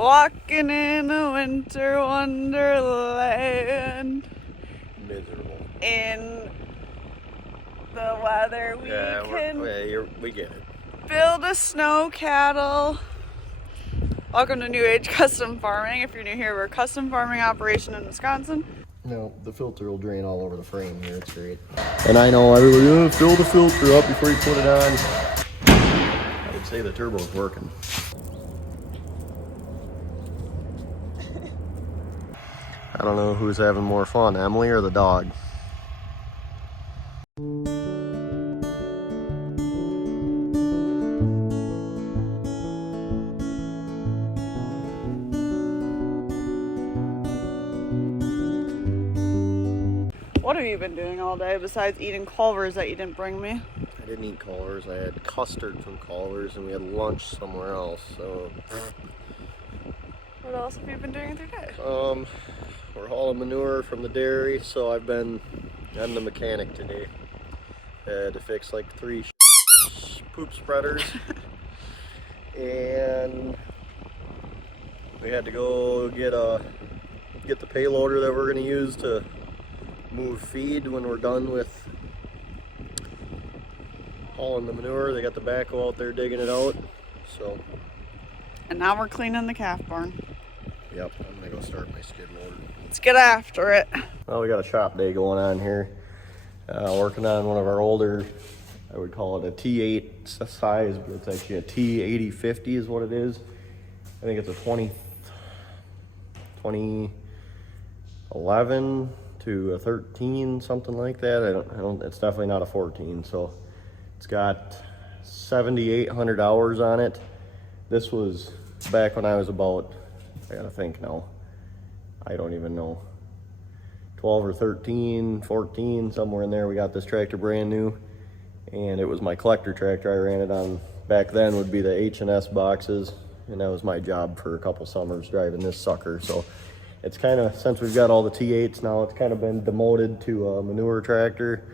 Walking in a winter wonderland. Miserable. In the weather we we get it. Build a snow cattle. Welcome to New Age Custom Farming. If you're new here, we're a custom farming operation in Wisconsin. No, the filter will drain all over the frame here. It's great. And I know everybody, fill the filter up before you put it on. I would say the turbo's working. I don't know who's having more fun, Emily or the dog. What have you been doing all day besides eating Culvers that you didn't bring me? I didn't eat Culvers. I had custard from Culvers and we had lunch somewhere else, so. What else have you been doing with your day? We're hauling manure from the dairy, so I'm the mechanic today. I had to fix like 3 poop spreaders. And we had to go get the payloader that we're gonna use to move feed when we're done with hauling the manure. They got the backhoe out there digging it out. So. And now we're cleaning the calf barn. Yep, I'm gonna go start my skid loader. Let's get after it. Well, we got a shop day going on here. Working on one of our older, I would call it a T8 size, but it's actually a T8050 is what it is. I think it's a 2011 to a 13, something like that. I don't, it's definitely not a 14. So it's got 7,800 hours on it. This was back when I was about, I gotta think now, I don't even know, 12 or 13, 14, somewhere in there. We got this tractor brand new, and it was my collector tractor. I ran it on, back then would be the H&S boxes, and that was my job for a couple summers driving this sucker. So it's kind of, since we've got all the T8s now, it's kind of been demoted to a manure tractor.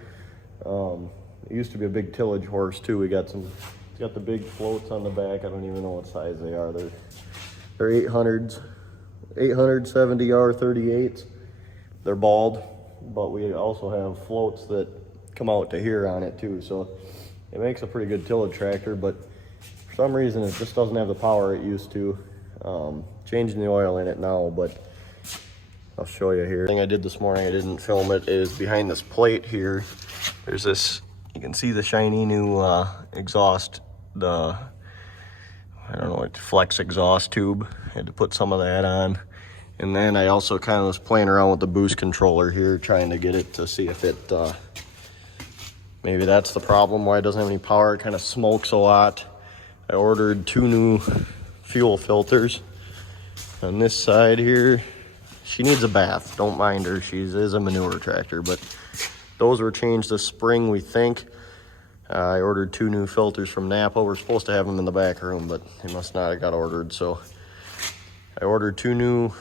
It used to be a big tillage horse too. We got some, it's got the big floats on the back. I don't even know what size they are. They're 800s, 870 R38s. They're bald, but we also have floats that come out to here on it too. So it makes a pretty good tillage tractor, but for some reason it just doesn't have the power it used to. Changing the oil in it now, but I'll show you here. The thing I did this morning, I didn't film it, is behind this plate here. There's this, you can see the shiny new exhaust, I don't know, flex exhaust tube. I had to put some of that on. And then I also kind of was playing around with the boost controller here, trying to get it to see if it, maybe that's the problem, why it doesn't have any power. It kind of smokes a lot. I ordered 2 new fuel filters. On this side here, she needs a bath, don't mind her, she is a manure tractor, but those were changed this spring, we think. I ordered 2 new filters from Napa. We're supposed to have them in the back room, but they must not have got ordered. So I ordered 2 new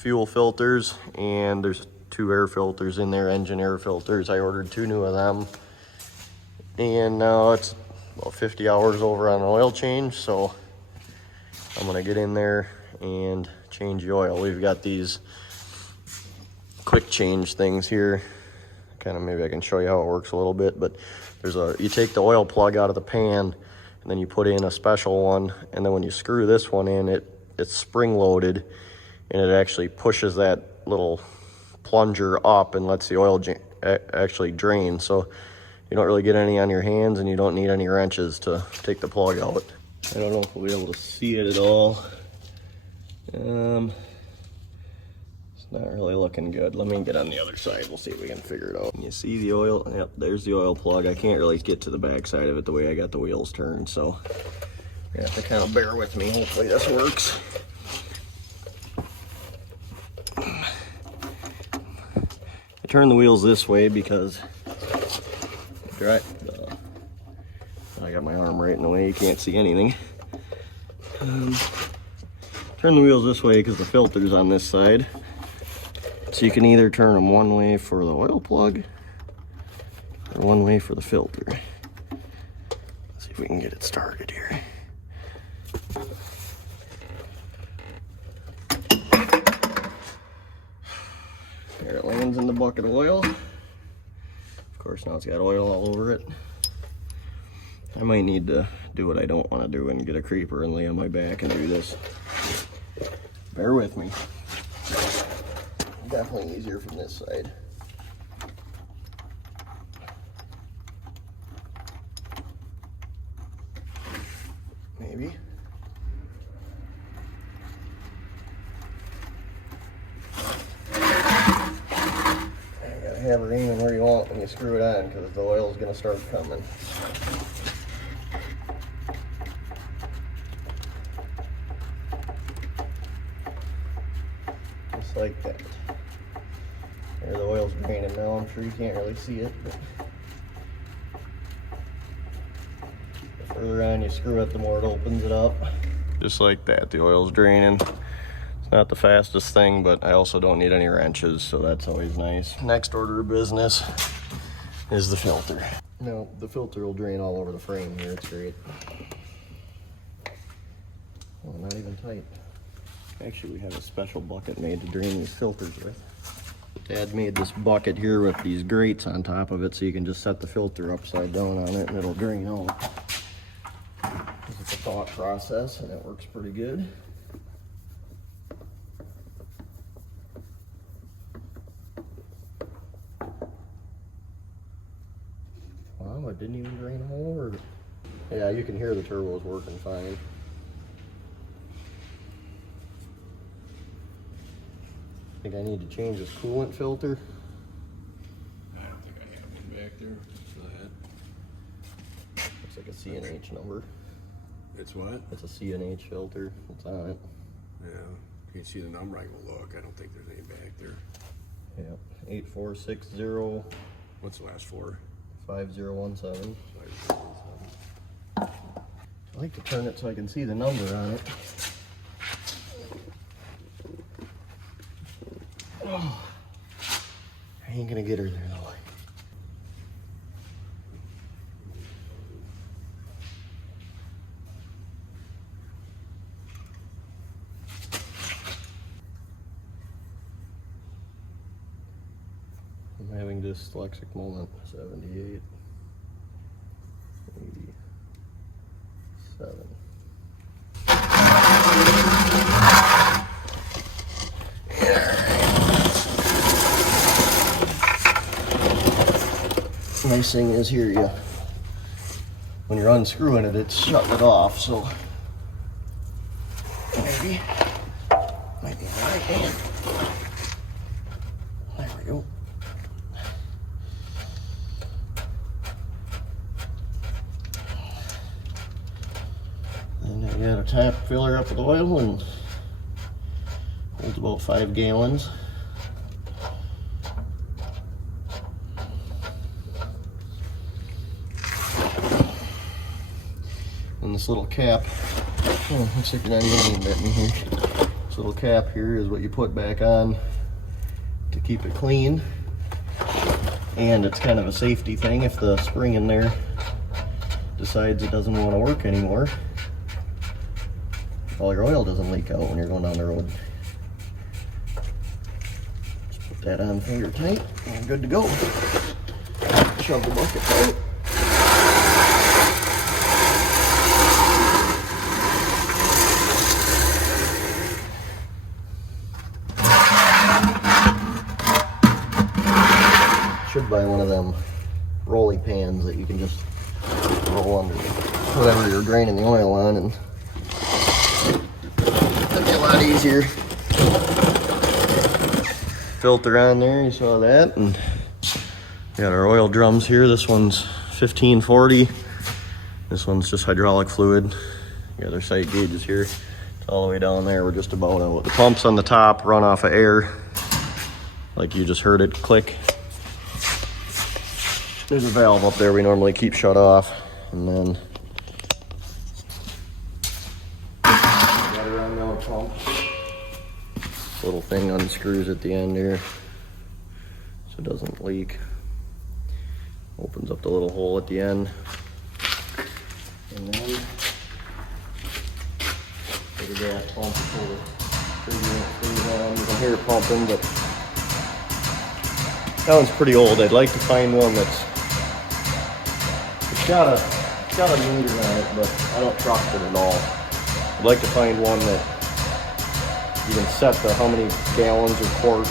fuel filters, and there's 2 air filters in there, engine air filters. I ordered 2 new of them, and now it's about 50 hours over on an oil change. So I'm gonna get in there and change the oil. We've got these quick change things here. Kind of, maybe I can show you how it works a little bit, but you take the oil plug out of the pan, and then you put in a special one, and then when you screw this one in, it's spring loaded, and it actually pushes that little plunger up and lets the oil actually drain. So you don't really get any on your hands, and you don't need any wrenches to take the plug out. I don't know if we'll be able to see it at all. It's not really looking good. Let me get on the other side. We'll see if we can figure it out. You see the oil? Yep, there's the oil plug. I can't really get to the back side of it the way I got the wheels turned, so you have to kind of bear with me. Hopefully this works. I turn the wheels this way because I got my arm right in the way. You can't see anything. Turn the wheels this way because the filter's on this side. So you can either turn them one way for the oil plug or one way for the filter. Let's see if we can get it started here. gallons in the bucket of oil. Of course, now it's got oil all over it. I might need to do what I don't want to do and get a creeper and lay on my back and do this. Bear with me. Definitely easier from this side. Maybe. You gotta have her aiming where you want when you screw it on, because the oil's gonna start coming. Just like that. There, the oil's draining now. I'm sure you can't really see it, but the further on you screw it, the more it opens it up. Just like that, the oil's draining. It's not the fastest thing, but I also don't need any wrenches, so that's always nice. Next order of business is the filter. Now, the filter will drain all over the frame here. It's great. Oh, not even tight. Actually, we have a special bucket made to drain these filters with. Dad made this bucket here with these grates on top of it, so you can just set the filter upside down on it and it'll drain out. It's a thought process, and it works pretty good. Wow, it didn't even drain all over it. Yeah, you can hear the turbo's working fine. I think I need to change this coolant filter. I don't think I have one back there. Go ahead. Looks like a C&H number. It's what? It's a C&H filter. It's on it. Yeah. You can see the number. I can look. I don't think there's any back there. Yep. 8460 What's the last four? 5017. I like to turn it so I can see the number on it. Oh, I ain't gonna get her there though. I'm having dyslexic moment. 78, 87. Nice thing is here, when you're unscrewing it, it's shutting it off, so maybe might be the right hand. There we go. And I got a tap filler up with oil and holds about 5 gallons. And this little cap, oh, looks like you're not even aiming at me here. This little cap here is what you put back on to keep it clean. And it's kind of a safety thing if the spring in there decides it doesn't want to work anymore. All your oil doesn't leak out when you're going down the road. Just put that on finger tight and good to go. Shove the bucket tight. Should buy one of them rolly pans that you can just roll under whatever you're draining the oil on, and that'd be a lot easier. Filter on there, you saw that, and we got our oil drums here. This one's 1540. This one's just hydraulic fluid. The other sight gauges here. It's all the way down there. We're just about out. The pumps on the top run off of air, like you just heard it click. There's a valve up there we normally keep shut off, and then got it on now pump. Little thing unscrews at the end here so it doesn't leak. Opens up the little hole at the end, and then put a gas pump to pull the trigger on. You can hear it pumping, but That one's pretty old. I'd like to find one it's got a meter on it, but I don't trust it at all. I'd like to find one that you can set the how many gallons or quarts,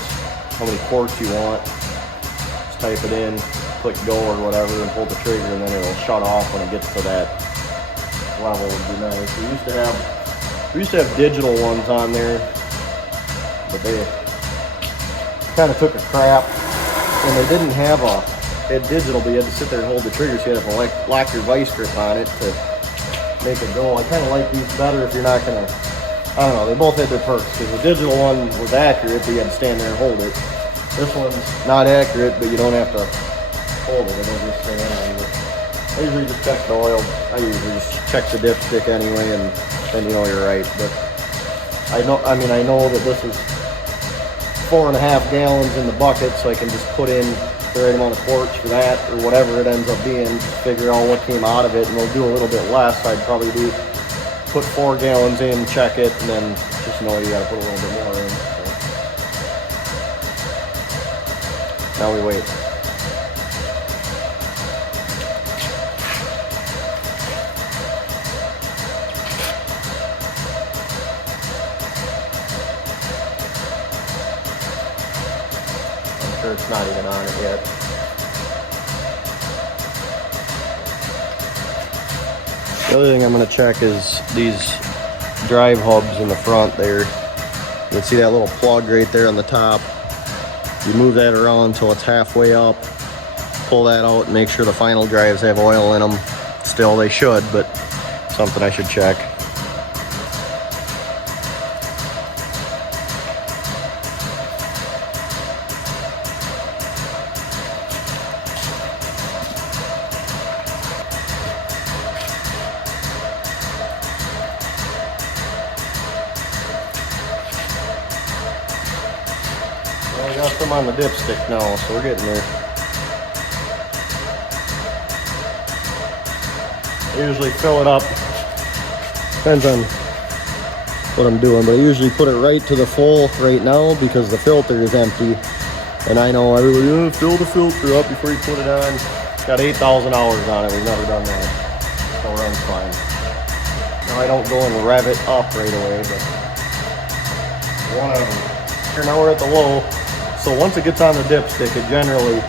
how many quarts you want. Just type it in, click go or whatever, and pull the trigger, and then it'll shut off when it gets to that level. Would be nice. We used to have digital ones on there, but they kind of took a crap, and they didn't have they had digital, but you had to sit there and hold the trigger, so you had to lock your vice grip on it to make it go. I kind of like these better if you're not gonna, I don't know, they both had their perks, because the digital one was accurate, but you had to stand there and hold it. This one's not accurate, but you don't have to hold it, it'll just stay on. I usually just check the oil. I usually just check the dipstick anyway, and then you know you're right. But I know that this is 4.5 gallons in the bucket, so I can just put in the right amount of quarts for that, or whatever it ends up being, figure out what came out of it, and we'll do a little bit less. I'd probably put 4 gallons in, check it, and then just know you gotta put a little bit more in. So. Now we wait. It's not even on it yet. The other thing I'm going to check is these drive hubs in the front there. You can see that little plug right there on the top. You move that around until it's halfway up. Pull that out and make sure the final drives have oil in them. Still, they should, but something I should check. We got some on the dipstick now, so we're getting there. I usually fill it up. Depends on what I'm doing, but I usually put it right to the full right now because the filter is empty. And I know everybody, oh, fill the filter up before you put it on. It's got 8,000 hours on it. We've never done that. So it runs fine. Now I don't go and rev it up right away, but whatever. Here now we're at the low. So once it gets on the dipstick, it generally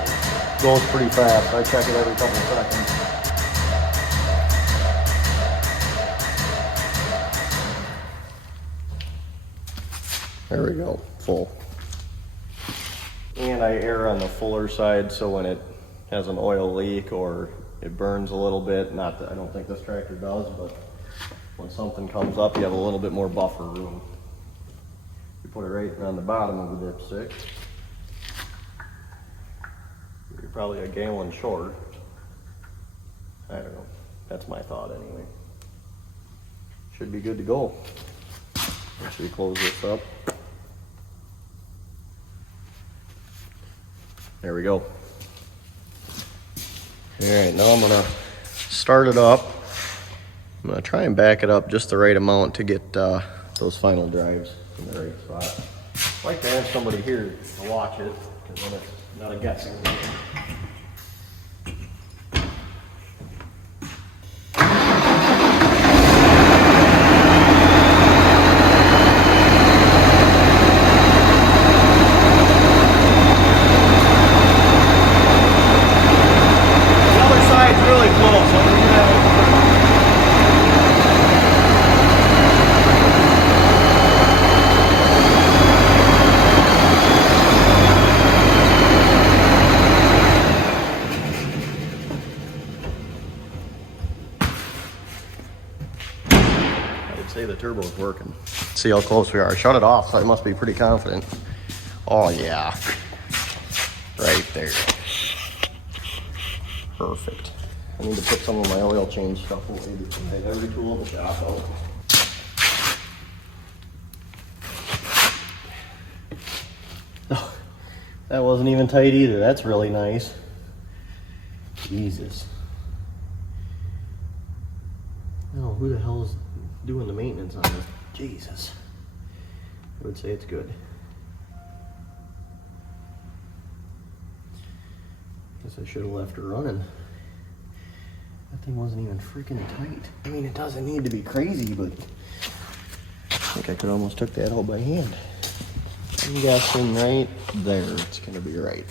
goes pretty fast. I check it every couple of seconds. There we go, full. And I err on the fuller side, so when it has an oil leak or it burns a little bit, not that I don't think this tractor does, but when something comes up, you have a little bit more buffer room. You put it right on the bottom of the dipstick. You're probably a gallon short. I don't know. That's my thought anyway. Should be good to go. Should we close this up? There we go. Alright, now I'm gonna start it up. I'm gonna try and back it up just the right amount to get those final drives in the right spot. I'd like to have somebody here to watch it, because then it's not a guessing game. Say the turbo's working. See how close we are. Shut it off, so I must be pretty confident. Oh yeah, right there. Perfect. I need to put some of my oil change stuff away because I have every tool in the shop out. Oh, that wasn't even tight either. That's really nice. Jesus. Oh, who the hell is doing the maintenance on this? Jesus. I would say it's good. Guess I should have left her running. That thing wasn't even freaking tight. I mean, it doesn't need to be crazy, but I think I could almost took that all by hand. I'm guessing right there, it's gonna be right.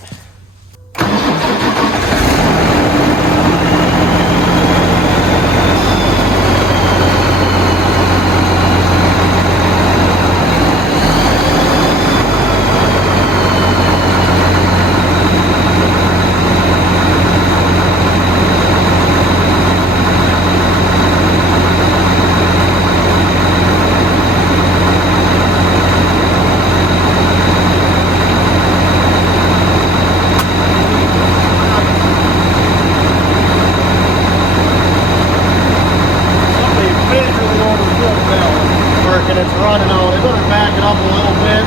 And it's running out. I better back it up a little bit.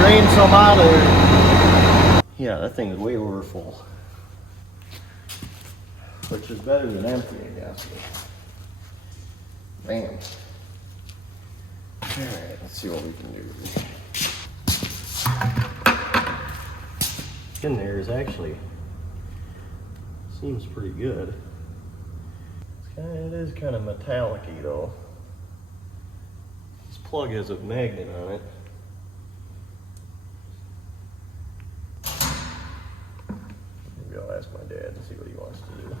Drain some out of there. Yeah, that thing is way over full. Which is better than empty, I guess. Bam. Alright, let's see what we can do. In there is actually seems pretty good. It is kind of metallic-y though. This plug has a magnet on it. Maybe I'll ask my dad to see what he wants to do.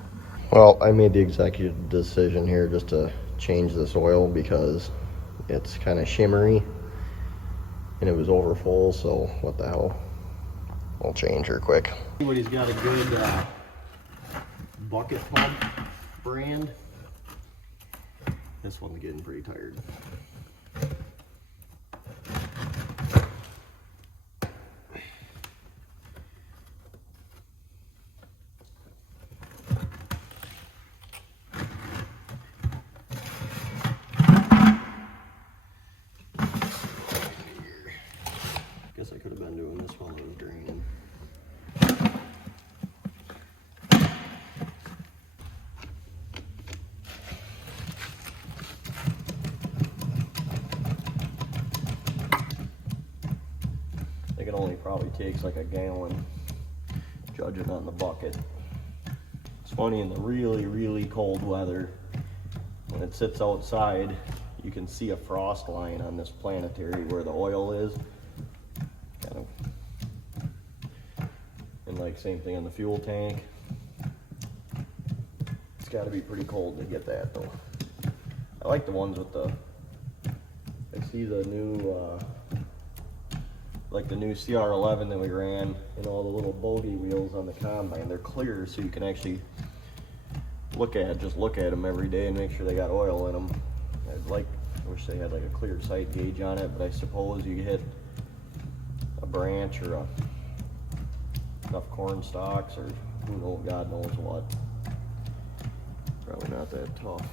Well, I made the executive decision here just to change this oil because it's kind of shimmery and it was over full, so what the hell. We'll change her quick. Anybody's got a good bucket pump brand. This one's getting pretty tired. Guess I could have been doing this while I was draining. I think it only probably takes like a gallon, judging on the bucket. It's funny, in the really, really cold weather, when it sits outside, you can see a frost line on this planetary where the oil is. Kind of. And like same thing on the fuel tank. It's got to be pretty cold to get that though. I like the ones with the, I see the new, like the new CR11 that we ran, and all the little bogey wheels on the combine. They're clear, so you can actually just look at them every day and make sure they got oil in them. I wish they had like a clear sight gauge on it, but I suppose you hit a branch or enough corn stalks or who knows, God knows what. Probably not that tough.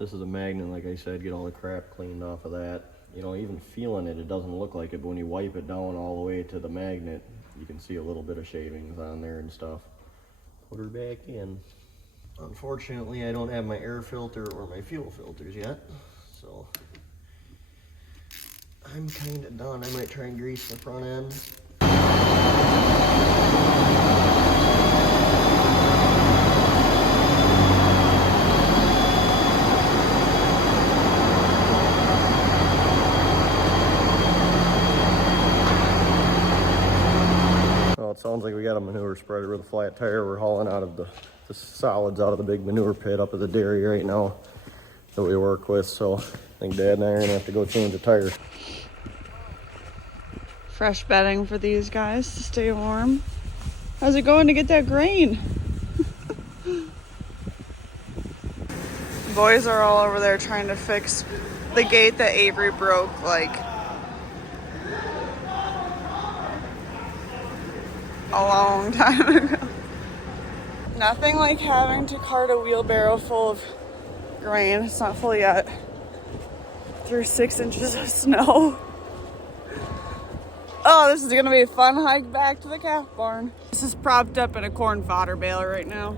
This is a magnet, like I said, get all the crap cleaned off of that. You know, even feeling it, it doesn't look like it, but when you wipe it down all the way to the magnet, you can see a little bit of shavings on there and stuff. Put her back in. Unfortunately, I don't have my air filter or my fuel filters yet, so I'm kind of done. I might try and grease the front end. It sounds like we got a manure spreader with a flat tire. We're hauling out of the solids out of the big manure pit up at the dairy right now that we work with. So I think Dad and I are gonna have to go change the tire. Fresh bedding for these guys to stay warm. How's it going to get that grain? Boys are all over there trying to fix the gate that Avery broke like a long time ago. Nothing like having to cart a wheelbarrow full of grain. It's not full yet. Through 6 inches of snow. Oh, this is gonna be a fun hike back to the calf barn. This is propped up in a corn fodder baler right now.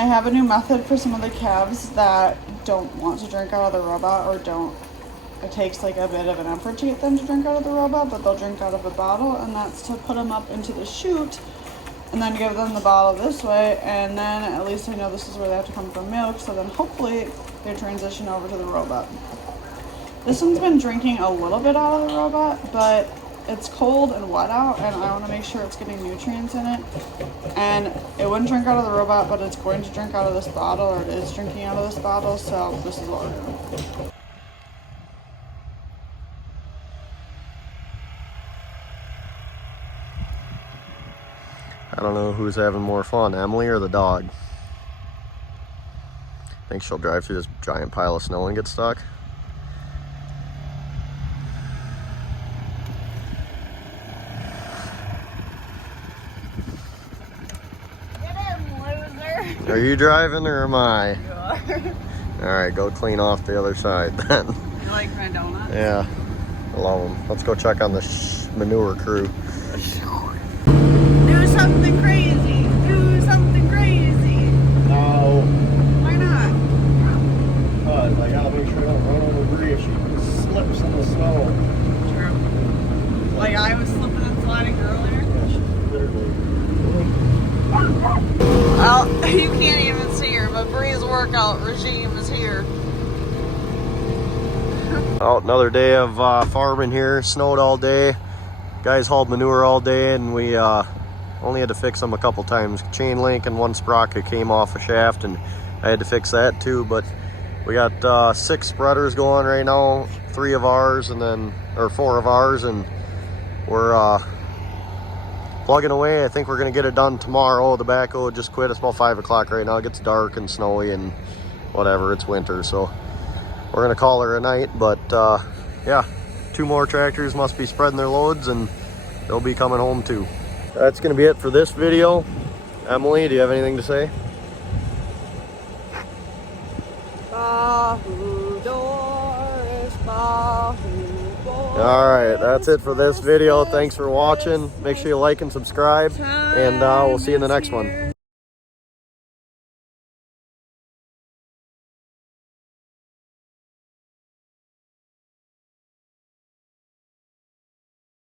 I have a new method for some of the calves that don't want to drink out of the robot or don't. It takes like a bit of an effort to get them to drink out of the robot, but they'll drink out of a bottle, and that's to put them up into the chute and then give them the bottle this way, and then at least I know this is where they have to come for milk, so then hopefully they transition over to the robot. This one's been drinking a little bit out of the robot, but it's cold and wet out, and I want to make sure it's getting nutrients in it. And it wouldn't drink out of the robot, but it's going to drink out of this bottle, or it is drinking out of this bottle, so this is what we're doing. I don't know who's having more fun, Emily or the dog. Think she'll drive through this giant pile of snow and get stuck? Get in, loser! Are you driving or am I? You are. Alright, go clean off the other side then. You like my donuts? Yeah, I love them. Let's go check on the manure crew. Do something crazy! Do something crazy! No. Why not? Because I gotta make sure I don't run over Bree if she slips in the snow. True. Like I was slipping and sliding earlier. Yeah, she's literally. Well, you can't even see her, but Bree's workout regime is here. Oh, another day of farming here. Snowed all day. Guys hauled manure all day, and we only had to fix them a couple times. Chain link and one sprocket came off a shaft, and I had to fix that too. But we got 6 spreaders going right now, 3 of ours, and then 4 of ours, and we're plugging away. I think we're gonna get it done tomorrow. The backhoe just quit. It's about 5 o'clock right now. It gets dark and snowy and whatever. It's winter, so we're gonna call her a night. But yeah, 2 more tractors must be spreading their loads, and they'll be coming home too. That's gonna be it for this video. Emily, do you have anything to say? Alright, that's it for this video. Thanks for watching. Make sure you like and subscribe, and we'll see you in the next one.